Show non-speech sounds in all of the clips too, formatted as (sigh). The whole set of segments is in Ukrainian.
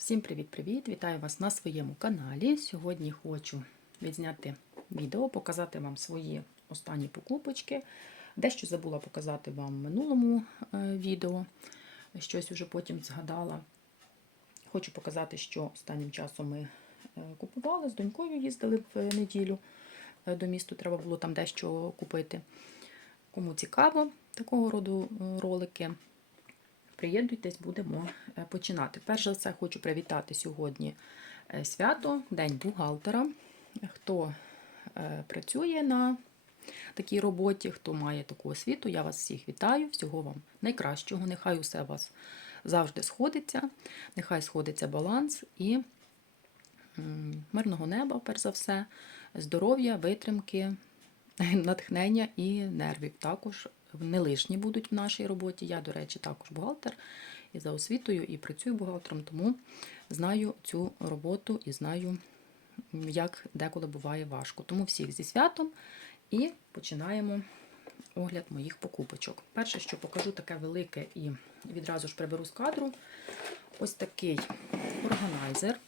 Всім привіт-привіт! Вітаю вас на своєму каналі. Сьогодні хочу відзняти відео, показати вам свої останні покупочки. Дещо забула показати вам в минулому е, відео, щось уже потім згадала. Хочу показати, що останнім часом ми е, купували. З донькою їздили в неділю е, до місту, треба було там дещо купити. Кому цікаво такого роду ролики, приєднуйтесь, будемо е, починати. Перш за все, хочу привітати сьогодні е, свято, День бухгалтера. Хто е, працює на такій роботі, хто має таку освіту, я вас всіх вітаю, всього вам найкращого. Нехай усе у вас завжди сходиться, нехай сходиться баланс і мирного неба, перш за все, здоров'я, витримки, (laughs) натхнення і нервів також не лишні будуть в нашій роботі. Я, до речі, також бухгалтер і за освітою, і працюю бухгалтером, тому знаю цю роботу і знаю, як деколи буває важко. Тому всіх зі святом і починаємо огляд моїх покупочок. Перше, що покажу, таке велике і відразу ж приберу з кадру. Ось такий органайзер.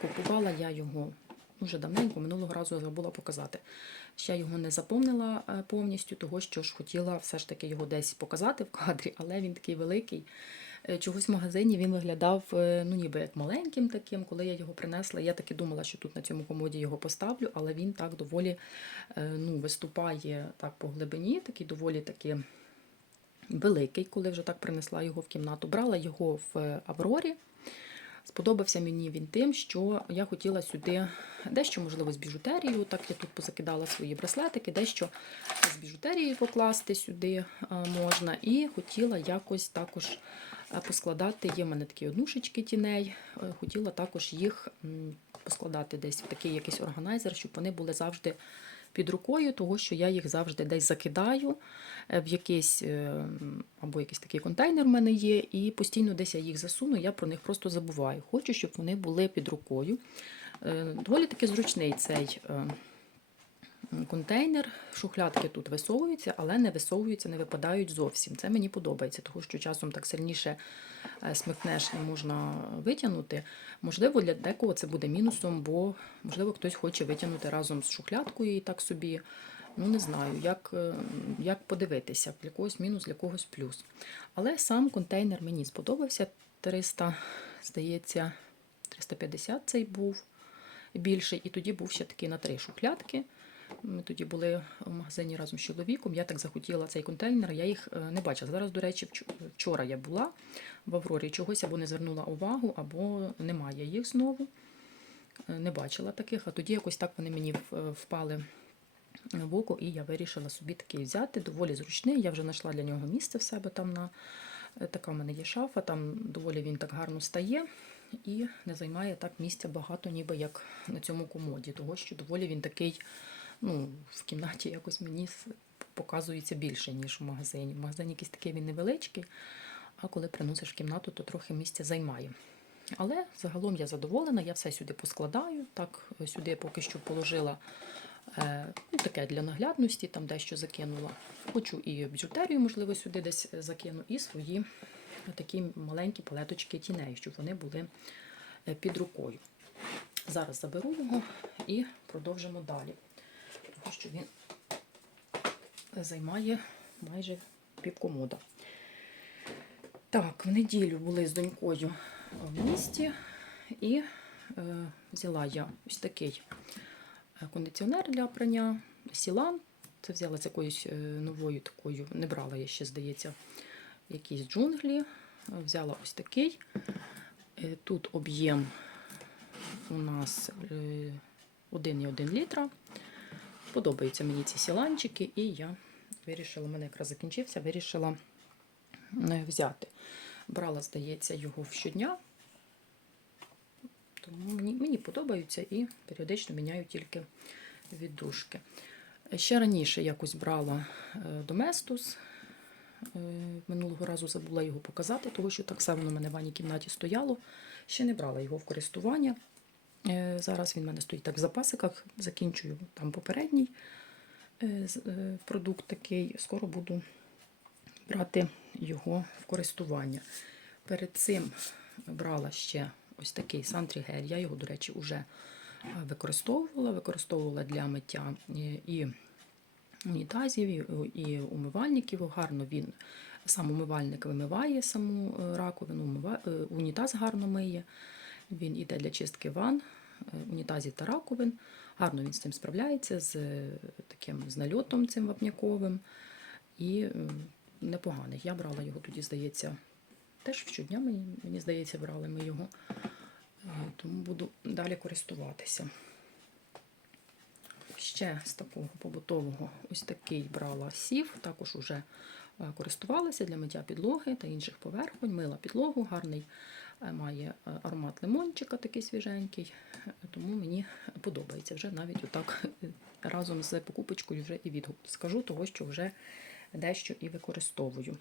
Купувала я його вже давненько, минулого разу забула показати. Ще його не заповнила е, повністю, того що ж хотіла все ж таки його десь показати в кадрі, але він такий великий. Е, Чогось в магазині він виглядав е, ну, ніби як маленьким таким. Коли я його принесла, я таки думала, що тут на цьому комоді його поставлю, але він так доволі ну, виступає так по глибині, такий доволі таки великий, коли вже так принесла його в кімнату. Брала його в Аврорі. Сподобався мені він тим, що я хотіла сюди дещо, можливо, з біжутерією, так я тут позакидала свої браслетики, дещо з біжутерією покласти сюди е, можна. І хотіла якось також е, поскладати. Є в мене такі однушечки тіней. е, Хотіла також їх поскладати десь в такий якийсь органайзер, щоб вони були завжди під рукою, того що я їх завжди десь закидаю е, в якийсь е, або якийсь такий контейнер в мене є, і постійно десь я їх засуну, я про них просто забуваю. Хочу, щоб вони були під рукою. Е, Доволі таки зручний цей контейнер. Шухлядки тут висовуються, але не висовуються, не випадають зовсім. Це мені подобається, тому що часом так сильніше е, смикнеш, не можна витягнути. Можливо, для декого це буде мінусом, бо, можливо, хтось хоче витягнути разом з шухлядкою і так собі. Ну, не знаю, як, е, як подивитися, для когось мінус, для когось плюс. Але сам контейнер мені сподобався. 300, здається, 350 цей був більший. І тоді був ще такий на три шухлядки. Ми тоді були в магазині разом з чоловіком. Я так захотіла цей контейнер, я їх е, не бачила. Зараз, до речі, вчора я була в Аврорі, чогось або не звернула увагу, або немає їх знову. Е, Не бачила таких, а тоді якось так вони мені впали в око, і я вирішила собі такий взяти. Доволі зручний. Я вже знайшла для нього місце в себе там на е, така в мене є шафа, там доволі він так гарно стає і не займає так місця багато, ніби як на цьому комоді, того що доволі він такий, ну, в кімнаті якось мені показується більше, ніж в магазині. В магазині якийсь такий він невеличкий, а коли приносиш кімнату, то трохи місця займає. Але загалом я задоволена, я все сюди поскладаю. Так, сюди поки що положила е, ну, таке для наглядності, там дещо закинула. Хочу і біжутерію, можливо, сюди десь закину, і свої такі маленькі палеточки тіней, щоб вони були е, під рукою. Зараз заберу його і продовжимо далі. Що він займає майже півкомода. Так, в неділю були з донькою в місті і е, взяла я ось такий е, кондиціонер для прання Сілан. Це взяла з якоюсь е, новою такою, не брала я ще, здається, якісь джунглі. Взяла ось такий. Е, Тут об'єм у нас е, 1,1 літра. Подобаються мені ці сіланчики, і я вирішила, у мене якраз закінчився, вирішила е, взяти. Брала, здається, його щодня. Тому мені, мені подобаються і періодично міняю тільки віддушки. Ще раніше якось брала е, Доместус. Е, Минулого разу забула його показати, тому що так само в мене в ванній кімнаті стояло. Ще не брала його в користування. Е, Зараз він в мене стоїть так в запасиках, закінчую там попередній е, е, продукт такий. Скоро буду брати його в користування. Перед цим брала ще ось такий сантрігель. Я його, до речі, вже використовувала. Використовувала для миття і- унітазів, і, умивальників. Гарно він сам умивальник вимиває саму раковину, унітаз гарно миє. Він іде для чистки ванн, унітазів та раковин. Гарно він з цим справляється, з е, таким з нальотом цим вапняковим. І непоганий. Я брала його тоді, здається, теж щодня, мені, мені здається, брали ми його. Е, Тому буду далі користуватися. Ще з такого побутового ось такий брала сів, також уже е, користувалася для миття підлоги та інших поверхонь. Мила підлогу, гарний має е, аромат лимончика, такий свіженький, е, тому мені подобається вже навіть отак е, разом з покупочкою вже і відгук скажу, того, що вже дещо і використовую.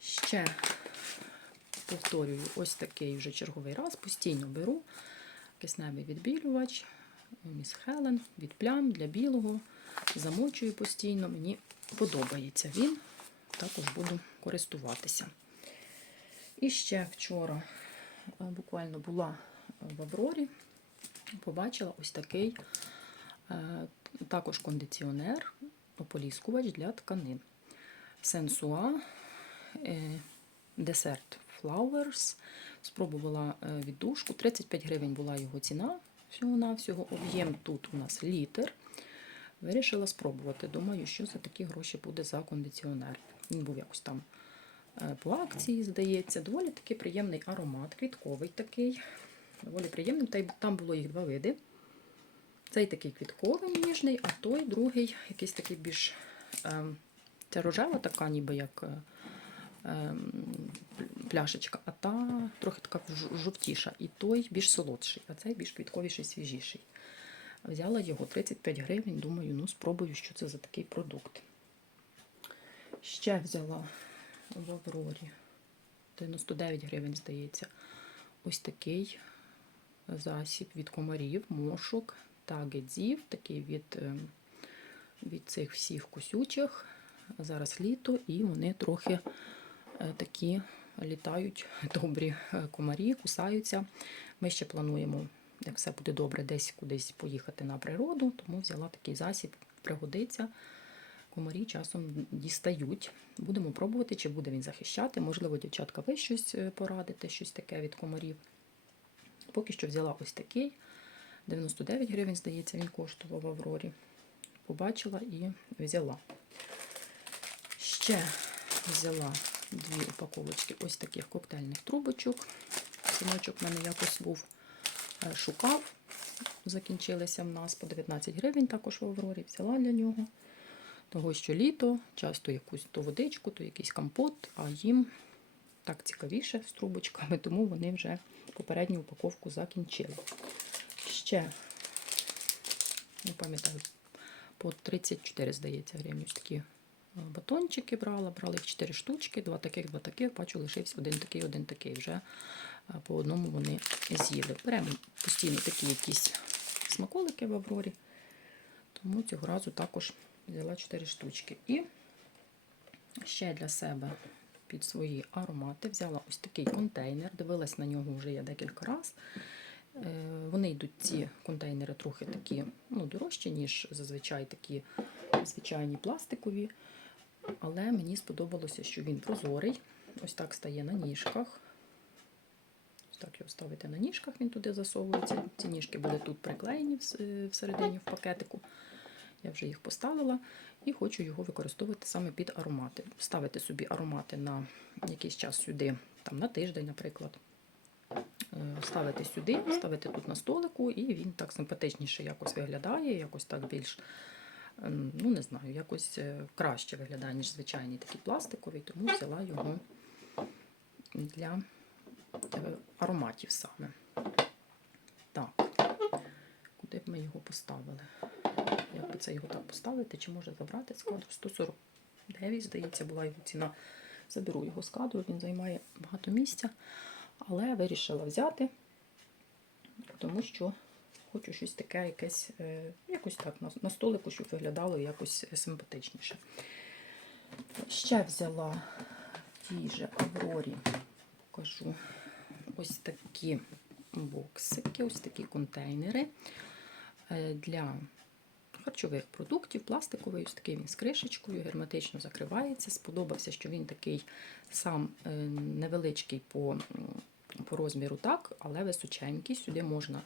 Ще повторюю, ось такий вже черговий раз, постійно беру кисневий відбілювач, міс Хелен від плям для білого. Замочую постійно, мені подобається він, також буду користуватися. І ще вчора е, буквально була в Аврорі, побачила ось такий е, також кондиціонер, ополіскувач для тканин. Сенсуа е, Dessert Flowers. Спробувала віддушку. 35 гривень була його ціна всього-навсього. Об'єм тут у нас літр. Вирішила спробувати. Думаю, що за такі гроші буде за кондиціонер. Він був якось там по акції, здається. Доволі такий приємний аромат, квітковий такий. Доволі приємний. Там було їх два види. Цей такий квітковий ніжний, а той другий якийсь такий більш ем, це рожева така, ніби як е, ем, пляшечка, а та трохи така жовтіша. І той більш солодший, а цей більш квітковіший, свіжіший. Взяла його 35 гривень, думаю, ну спробую, що це за такий продукт. Ще взяла в Аврорі 99 гривень, здається. Ось такий засіб від комарів, мошок та гедзів, такий від, ем, від цих всіх кусючих. Зараз літо, і вони трохи е, такі літають (laughs) добрі е, комарі, кусаються. Ми ще плануємо, як все буде добре, десь кудись поїхати на природу, тому взяла такий засіб, пригодиться. Комарі часом дістають. Будемо пробувати, чи буде він захищати. Можливо, дівчатка, ви щось е, порадите, щось таке від комарів. Поки що взяла ось такий. 99 гривень, здається, він коштував в Аврорі. Побачила і взяла. Ще взяла дві упаковочки ось таких коктейльних трубочок. Синочок в мене якось був е, шукав. Закінчилися в нас по 19 гривень, також в Аврорі. Взяла для нього. Того, що літо, часто якусь то водичку, то якийсь компот, а їм так цікавіше з трубочками, (laughs) тому вони вже попередню упаковку закінчили. Ще, не пам'ятаю, по 34, здається, гривень. Ось такі е, батончики брала, брала їх 4 штучки, два таких, два таких. Бачу, лишився один такий, один такий. Вже е, по одному вони з'їли. Беремо постійно такі якісь смаколики в Аврорі. Тому цього разу також взяла 4 штучки. І ще для себе під свої аромати взяла ось такий контейнер. Дивилась на нього вже я декілька разів. Вони йдуть, ці контейнери, трохи такі ну, дорожчі, ніж зазвичай такі звичайні пластикові. Але мені сподобалося, що він прозорий. Ось так стає на ніжках. Ось так його ставите на ніжках, він туди засовується. Ці ніжки були тут приклеєні е, всередині в пакетику. Я вже їх поставила і хочу його використовувати саме під аромати. Ставити собі аромати на якийсь час сюди, там на тиждень, наприклад. Е, Ставити сюди, ставити тут на столику, і він так симпатичніше якось виглядає, якось так більш, ем, ну не знаю, якось е, краще виглядає, ніж звичайний такий пластиковий, тому взяла його для е, ароматів саме. Так, куди б ми його поставили? Як би це його так поставити, чи може забрати з кадру? 149, здається, була його ціна. Заберу його з кадру, він займає багато місця. Але вирішила взяти, тому що хочу щось таке, якесь, е, якось так на, столику, щоб виглядало якось симпатичніше. Ще взяла в тій же Аврорі, покажу ось такі боксики, ось такі контейнери е, для харчових продуктів, пластиковий, ось такий він з кришечкою, герметично закривається. Сподобався, що він такий сам е, невеличкий по, по розміру, так, але височенький. Сюди можна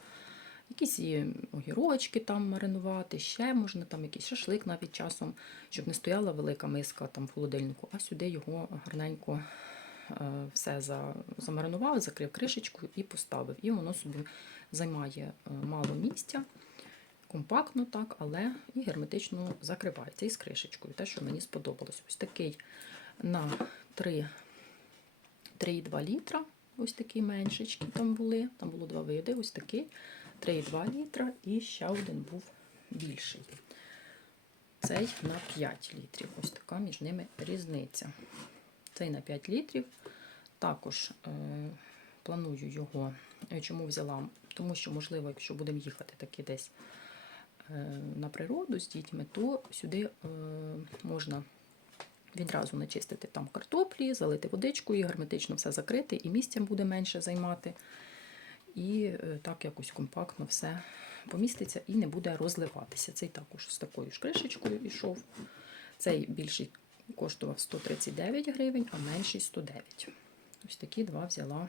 якісь огірочки там маринувати, ще можна там якийсь шашлик навіть часом, щоб не стояла велика миска там в холодильнику, а сюди його гарненько е, все замаринував, закрив кришечкою і поставив. І воно собі займає е, мало місця, компактно так, але і герметично закривається і з кришечкою. Те, що мені сподобалось. Ось такий на 3 3,2 літра. Ось такі меншечки там були. Там було два види. Ось такий 3,2 літра і ще один був більший. Цей на 5 літрів. Ось така між ними різниця. Цей на 5 літрів. Також е, планую його. Е, Чому взяла? Тому що, можливо, якщо будемо їхати таки десь на природу з дітьми, то сюди е, можна відразу начистити там картоплі, залити водичкою, герметично все закрити, і місця буде менше займати. І е, так якось компактно все поміститься і не буде розливатися. Цей також з такою ж кришечкою йшов. Цей більший коштував 139 гривень, а менший 109. Ось такі два взяла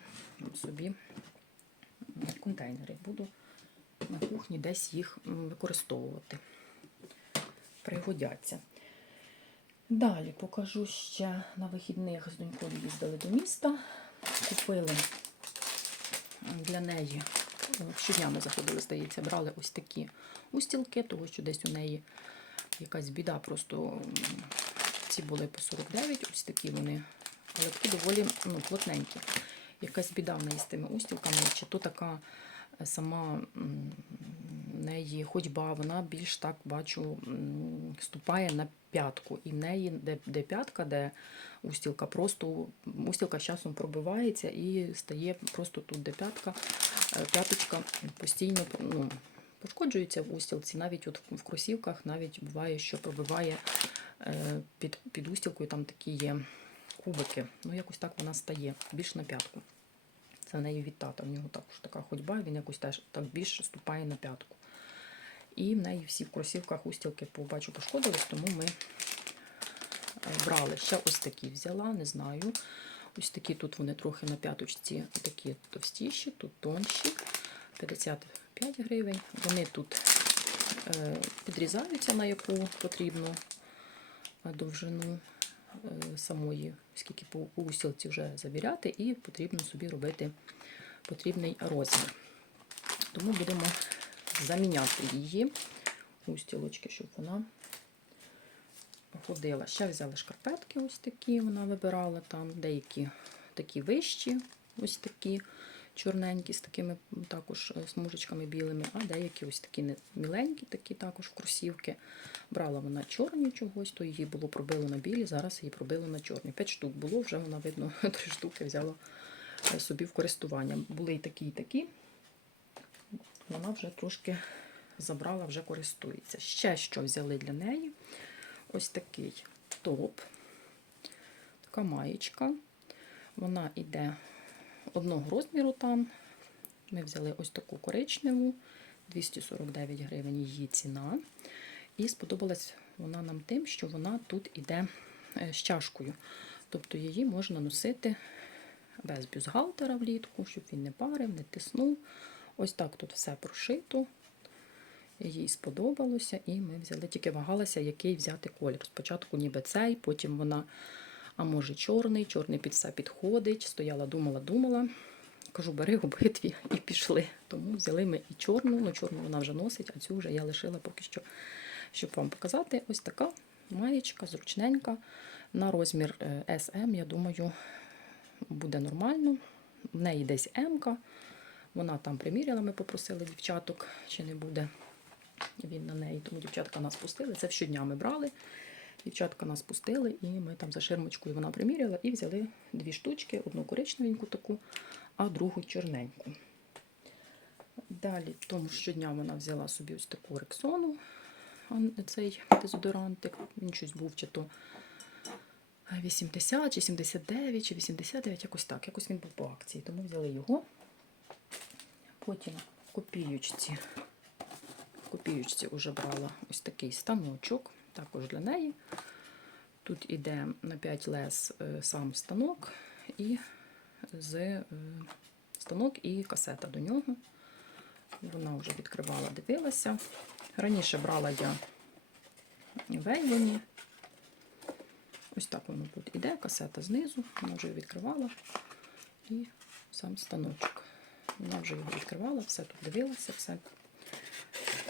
собі контейнери. Буду на кухні десь їх використовувати. Пригодяться. Далі покажу ще на вихідних з донькою їздили до міста. Купили для неї. е, Щодня ми заходили, здається, брали ось такі устілки, тому що десь у неї якась біда. Просто ці були по 49, ось такі вони, але такі доволі ну, плотненькі. Якась біда в неї з тими устілками, чи то така сама неї ходьба, вона більш так бачу, ступає на п'ятку. І в неї, де, де п'ятка, де устілка, просто устілка з часом пробивається і стає просто тут, де п'ятка, е, п'яточка постійно ну, пошкоджується в устілці. Навіть от в кросівках навіть буває, що пробиває е, під, під устілкою, там такі є кубики. Ну, якось так вона стає, більш на п'ятку. Це в неї від тата. В нього також така ходьба, він якось теж так більше ступає на п'ятку. І в неї всі в кросівках устілки побачу пошкодились, тому ми е, брали. Ще ось такі взяла, не знаю. Ось такі тут вони трохи на п'яточці, такі товстіші, тут тонші. 55 гривень. Вони тут е, підрізаються на яку потрібну е, довжину самої, скільки по устілці вже завіряти, і потрібно собі робити потрібний розмір. Тому будемо заміняти її устілочки, щоб вона ходила. Ще взяли шкарпетки ось такі, вона вибирала там, деякі такі вищі, ось такі чорненькі, з такими також е, смужечками білими, а деякі ось такі міленькі, такі також кросівки. Брала вона чорні чогось, то її було пробило на білі, зараз її пробило на чорні. П'ять штук було, вже вона, видно, (laughs) три штуки взяла е, собі в користування. Були і такі, і такі. Вона вже трошки забрала, вже користується. Ще що взяли для неї? Ось такий топ, така маєчка. Вона йде одного розміру там. Ми взяли ось таку коричневу, 249 гривень її ціна. І сподобалась вона нам тим, що вона тут іде е, з чашкою. Тобто її можна носити без бюстгальтера влітку, щоб він не парив, не тиснув. Ось так тут все прошито. Їй сподобалося, і ми взяли, тільки вагалася, який взяти колір. Спочатку ніби цей, потім вона, а може, чорний, чорний під все підходить. Стояла, думала, думала. Кажу, бери обидві і пішли. Тому взяли ми і чорну, ну чорну вона вже носить, а цю вже я лишила поки що, щоб вам показати. Ось така маєчка, зручненька. На розмір е, SM, я думаю, буде нормально. В неї десь М-ка. Вона там приміряла, ми попросили дівчаток, чи не буде він на неї. Тому дівчатка нас пустили. Це щодня ми брали. Дівчатка нас пустили, і ми там за ширмочкою вона приміряла і взяли дві штучки: одну коричневеньку таку, а другу чорненьку. Далі, тому щодня вона взяла собі ось таку рексону, цей дезодорантик. Він щось був чи то 80, чи 79, чи 89, якось так. Якось він був по акції, тому взяли його. Потім в копіючці, в копіючці вже брала ось такий станочок, також для неї. Тут іде на 5 лез е, сам станок і з е, станок і касета до нього. Вона вже відкривала, дивилася. Раніше брала я вейвені. Ось так воно тут іде, касета знизу, вона вже відкривала. І сам станочок. Вона вже його відкривала, все тут дивилася, все.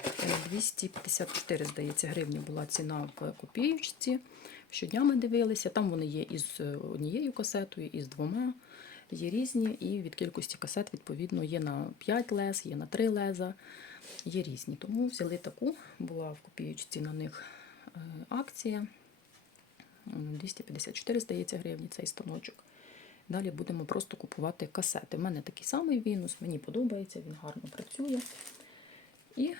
Е, 254, здається, гривні була ціна в копіючці. Щодня ми дивилися. Там вони є із е, однією касетою, і з двома. Є різні, і від кількості касет, відповідно, є на 5 лез, є на 3 леза, є різні. Тому взяли таку, була в копіючці на них е, акція. 254, здається, гривні цей станочок. Далі будемо просто купувати касети. У мене такий самий вінус, мені подобається, він гарно працює. І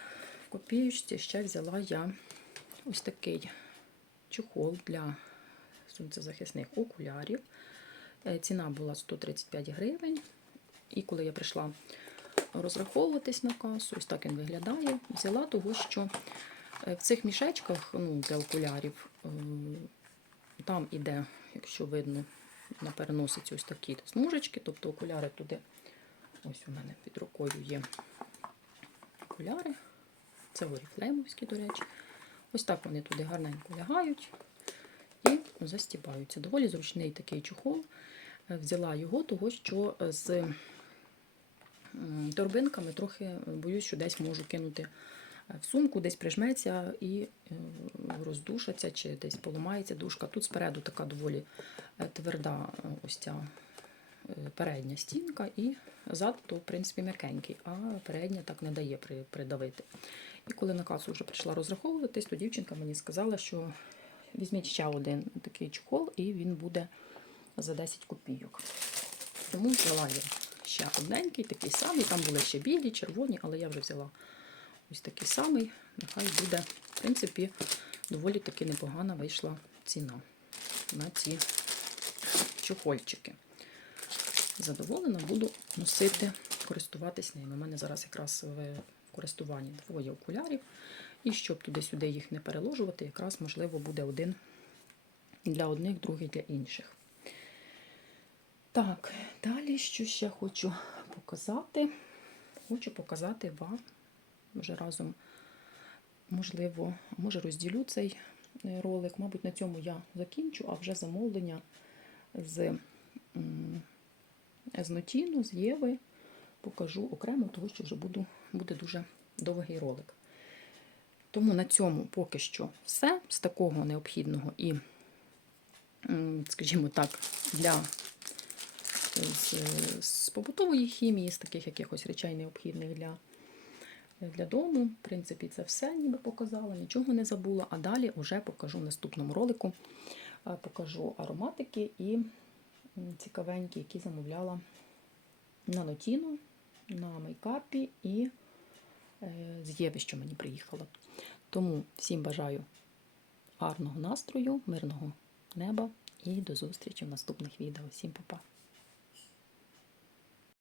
копіючці ще взяла я ось такий чохол для сонцезахисних окулярів. Е, Ціна була 135 гривень. І коли я прийшла розраховуватись на касу, ось так він виглядає. Взяла того, що е, в цих мішечках ну, для окулярів е, там іде, якщо видно, на переносиці ось такі смужечки, тобто окуляри туди. Ось у мене під рукою є окуляри. Це оріфлеймовські, до речі. Ось так вони туди гарненько лягають і застібаються. Доволі зручний такий чохол. Е, Взяла його, того що з торбинками трохи е, боюсь, що десь можу кинути е, в сумку, десь прижметься і е, роздушаться, чи десь поламається дужка. Тут спереду така доволі е, тверда е, ось ця е, передня стінка, і зад, то, в принципі, м'якенький, а передня так не дає придавити. І коли на касу вже прийшла розраховуватись, то дівчинка мені сказала, що візьміть ще один такий чохол, і він буде за 10 копійок. Тому взяла я ще одненький, такий самий. Там були ще білі, червоні, але я вже взяла ось такий самий. Нехай буде, в принципі, доволі таки непогана вийшла ціна на ці чохольчики. Задоволена, буду носити, користуватись ними. У мене зараз якраз в користуванні двоє окулярів. І щоб туди-сюди їх не переложувати, якраз можливо буде один для одних, другий для інших. Так, далі що ще хочу показати? Хочу показати вам вже разом, можливо, може розділю цей е, ролик. Мабуть, на цьому я закінчу, а вже замовлення з, з Нотіну, з Єви покажу окремо, тому що вже буду, буде дуже довгий ролик. Тому на цьому поки що все з такого необхідного і, скажімо так, для з, з побутової хімії, з таких якихось речей необхідних для, для дому. В принципі, це все ніби показала, нічого не забула. А далі вже покажу в наступному ролику. е, Покажу ароматики і цікавенькі, які замовляла на Нотіну, на мейкапі і е, з Єви, що мені приїхала. Тому всім бажаю гарного настрою, мирного неба і до зустрічі в наступних відео. Всім па-па!